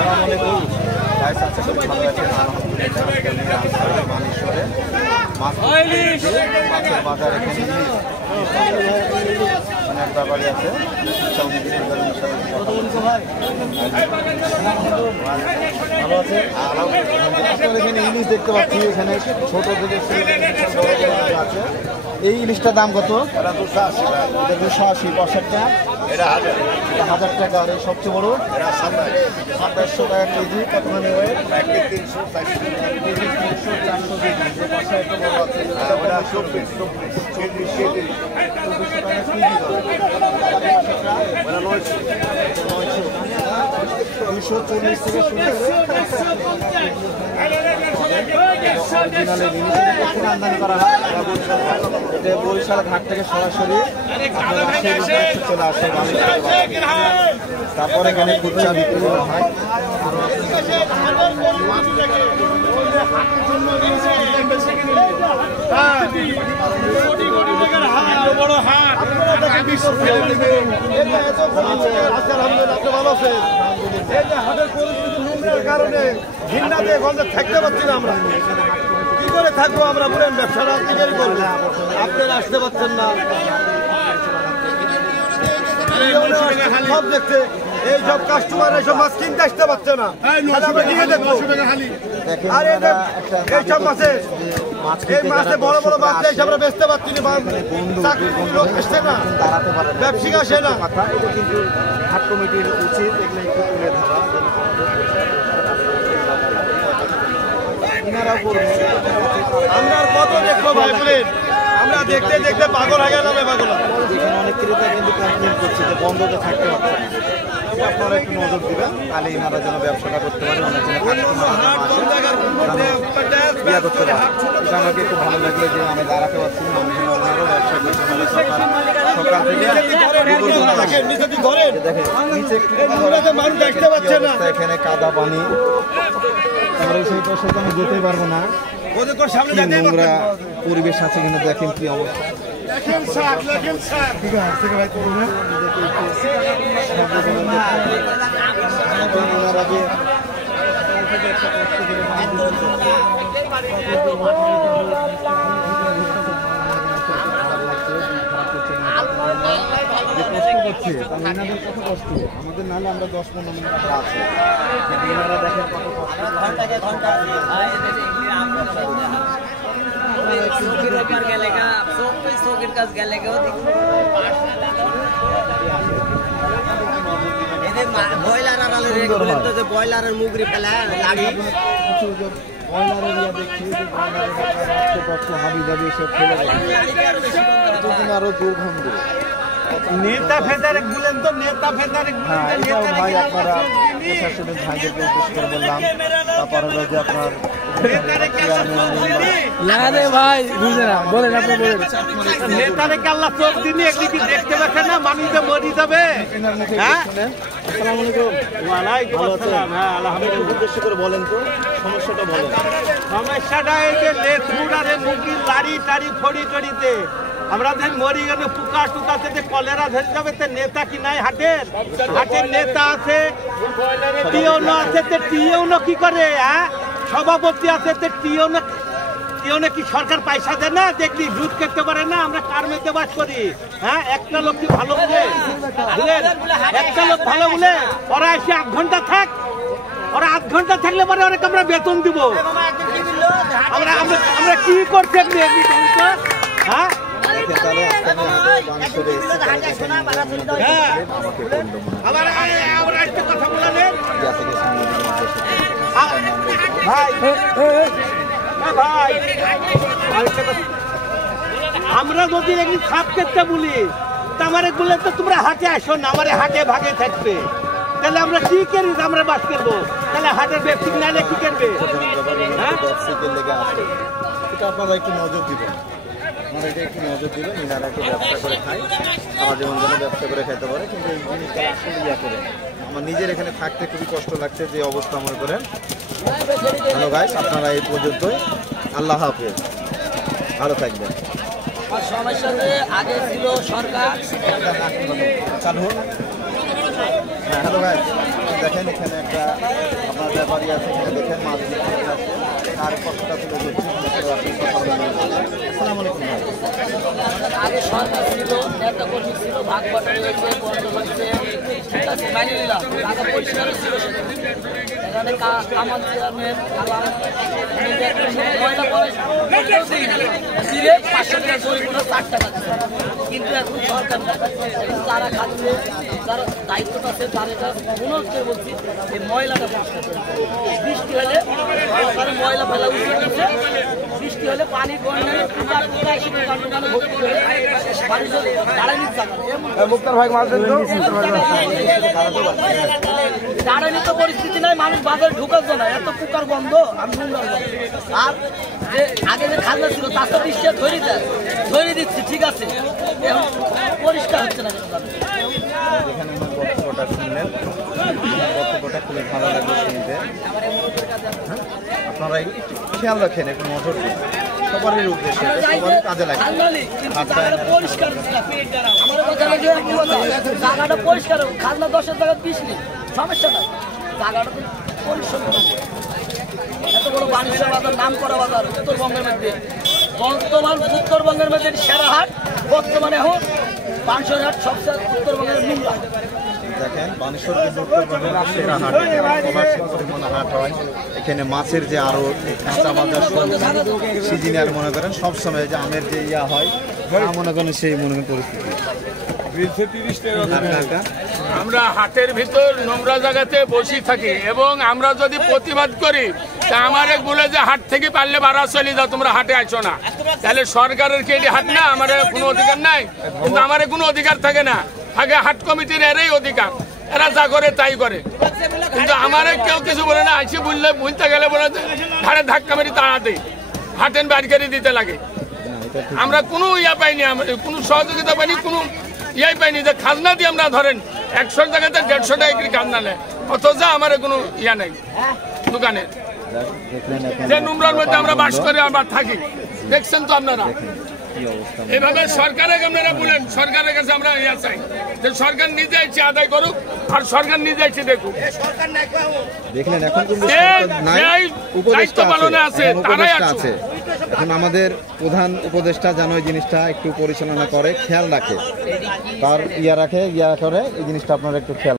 আসসালামু আলাইকুম গাইস, আশা করি ভালো আছেন। আলহামদুলিল্লাহ মানেশ্বরে মাছের বাজার এখানে অনেক ব্যাপারই আছে। ভালো আছে। আপনার এখানে ইলিশ দেখতে পাচ্ছি, এখানে ছোট থেকে আছে। এই ইলিশটার দাম কত? 280। বর্ষারটা এটা 1000 টাকা। আর সবচেয়ে বড় 2700 টাকা কেজি। কত মানে 300 400 কেজি। পাশে একটা বড় আছে 2400 240 থেকে শুরু আমদানি করা হয়। এটা বরিশাল ঘাট থেকে সরাসরি চলে আসে। তারপর এখানে খুচরা বিক্রি করা হয়। কারণে ঘৃণাতে গন্ধে থাকতে পারছি না। আমরা কি করে থাকবো? আমরা বলেন ব্যবসাটা কি করে করবো? আপনারা আসতে পারছেন না। সব দেখছে এই সব কাস্টমার এইসব মাছ কিনতে আসতে পারছে না। আর এইসব মাছে এই মাছে বড় বড় মাছ আমরা বেচতে পারছি না। লোক আসছে না, ব্যবসায়িক আসে না। এটা কিন্তু হাট কমিটির উচিত এগুলো একটু তুলে ধরা। আমরা কত দেখবো ভাই বলেন? আমরা দেখতে দেখতে পাগল হয়ে গেলাম। এখানে অনেক ক্রেতা কিন্তু কমপ্লেন করছে যে বন্ধতে থাকতে পারছে না। আপনারা একটু নজর দিবেন, তাহলে এনারা যেন ব্যবসাটা করতে পারে। অনেক ইয়া করতে পারে। এটা আমাকে একটু ভালো লাগলো যে আমি দাঁড়াতে পারছি না। আমি ওনারও ব্যবসা করতে পারি সকাল থেকে। দেখেন নিচে একটু এখানে কাদা পানি। তারপরে সেই পাশে তো আমি যেতেই পারবো না। নোংরা পরিবেশ আছে কিন্তু দেখেন কি অবস্থা। আমাদের নাহলে আমরা 10-15 মিনিট আছে। এনারা দেখেন কত কষ্ট। বয়লারের মুগরি ফেলা আরো দুর্গন্ধ। নেতা ফেদারে বলেন তো, নেতা ফেদারে ভাই আপনারা প্রশাসনিক ভাইদেরকে উদ্দেশ্য করে বললাম। তারপরে হলো যে আপনার নেতারে কাল্লা চোখ দিনে একদিকে দেখতে পাচ্ছেন না, মানুষ যে মরি যাবে। উদ্দেশ্য করে বলেন তো সমস্যাটা বলেন। সমস্যাটা এই যে লেথুড়ারে মুরগির লাড়ি টাড়ি ফড়ি টড়িতে আমরা যে মরি গেলে পোকা টুকাতে যে কলেরা ধরে যাবে। তে নেতা কি নাই হাটের? হাটের নেতা আছে, টিওনো আছে। তে টিওনো কি করে? হ্যাঁ, সভাপতি আছে। তে টিওনো কি সরকার পয়সা দেয় না? দেখলি জুট করতে পারে না। আমরা কার মেতে বাস করি? হ্যাঁ, একটা লোক কি ভালো বলে? একটা লোক ভালো বলে ওরা এসে 8 ঘন্টা থাক। ওরা 8 ঘন্টা থাকলে পরে ওরা আমরা বেতন দিব। আমরা কি করছি? হ্যাঁ, আমরা যদি একদিন সাপ কেটে বলি, আমার বললে তো তোমরা হাটে আসো না, আমার হাটে ভাগে থাকবে। তাহলে আমরা কি করি? আমরা বাস করবো। তাহলে হাটের ব্যক্তি নাইলে কি করবে? এটা আপনারা একটু নজর দিবেন। আমরা এটা একটু নজর দিবেন। এনারা একটু ব্যবসা করে খাই, আমার যেমন যেন ব্যবসা করে খাইতে পারে। কিন্তু এই জিনিসটা আসলে ইয়া করে আমার নিজের এখানে থাকতে খুবই কষ্ট লাগছে যে অবস্থা মনে করেন। হ্যালো গাইস, আপনারা এই পর্যন্তই। আল্লাহ হাফেজ, ভালো থাকবেন। সমস্যা আগে ছিল সরকার চালু। হ্যাঁ, হ্যালো গাইস। দেখেন এখানে একটা আপনার ব্যাপারী আছে, এখানে দেখেন মাছ বিক্রি আছে, তার কতটা তুলে ধরছি। আসসালামু আলাইকুম ভাই। আগে সরকার ছিল, নেতা কর্মী ছিল, ভাগ বাটা হয়েছে, বন্ধ হয়েছে, ঠিক আছে, মানিয়ে নিলাম। টাকা পরিষ্কারও ছিল সেখানে। এখানে কামাল চেয়ারম্যান, কালাম, ময়লা করে দিলে 500 টাকা জরিমানা 4 টাকা দিচ্ছে। কিন্তু এখন সরকার যারা খাচ্ছে, যারা দায়িত্বটা আছে, তারা এটা অনুরোধ করে বলছি এই ময়লাটা পরিষ্কার করে। বৃষ্টি হলে সরকারের ময়লা ফেলা উচিত হচ্ছে। বৃষ্টি হলে পানি গন্ডারে দাঁড়ানি তো পরিস্থিতি নাই, মানুষ বাজারে ঢুকাতো না, এত পুকার বন্ধ। আমি শুনলাম আর যে আগে যে খাজনা ছিল তার তো বৃষ্টি ধরে দিচ্ছি, ঠিক আছে, এখন পরিষ্কার হচ্ছে না। যেখানে বক্তব্যটা শুনলেন, বক্তব্যটা খুবই ভালো লাগবে শুনতে। আপনারা একটু খেয়াল রাখেন, একটু নজর দিন, সবারই উদ্দেশ্যে, সবারই কাজে লাগে। জায়গাটা পরিষ্কার হোক, খাজনা 10-এর জায়গায় 20 নেই, সমস্যা নাই, জায়গাটা পরিষ্কার হোক। এত বড় বাণিজ্য বাজার, নাম করা বাজার উত্তরবঙ্গের মধ্যে, বর্তমান উত্তরবঙ্গের মধ্যে সেরা হাট, বর্তমানে এখন বানেশ্বর হাট সবচেয়ে উত্তরবঙ্গের নোংরা। দেখেন বানেশ্বর কিন্তু উত্তরবঙ্গের সেরা হাট, কমার্শিয়াল পরিমাণে হাট হয়। এখানে মাছের যে আরো কাঁচা বাজার সিজনে আর মনে করেন সবসময় যে আমের যে ইয়া হয়, মনে করেন সেই মনে করেন পরিস্থিতি। আমরা হাটের ভিতর নোংরা জায়গাতে বসে থাকি এবং আমরা যদি প্রতিবাদ করি তা আমারে বলে যে হাট থেকে পারলে বাড়া চলে যাও, তোমরা হাটে আসো না, তাহলে সরকারের কি এটি হাট না? আমার কোনো অধিকার নাই, কিন্তু আমার কোনো অধিকার থাকে না, থাকে হাট কমিটির এরাই অধিকার, এরা যা করে তাই করে। কিন্তু আমারে কেউ কিছু বলে না, আসি বুঝতে গেলে বলে ঘাড়ে ধাক্কা মেরে তাড়াতে হাটেন বাইর করে দিতে লাগে। আমরা কোনো ইয়া পাইনি, কোনো সহযোগিতা পাইনি, কোনো ইয়াই পাইনি যে খাজনা দিয়ে আমরা ধরেন 100 জায়গাতে 150 টাকা করে খাজনা নেয়, অথচ আমার কোনো ইয়া নেই দোকানে। যে নোংরার মধ্যে আমরা বাস করে আমরা থাকি, দেখছেন তো আপনারা। এভাবে সরকারের আপনারা বলেন, সরকারের কাছে আমরা ইয়া চাই যে সরকার নিজে ইচ্ছে আদায় করুক, আর সরকার নিজে ইচ্ছে দেখুক। দেখলেন এখন কিন্তু নাই, উপদেষ্টা আছে, উপদেষ্টা আছে। এখন আমাদের প্রধান উপদেষ্টা যেন এই জিনিসটা একটু পরিচালনা করে, খেয়াল রাখে, তার ইয়া করে এই জিনিসটা আপনারা একটু খেয়াল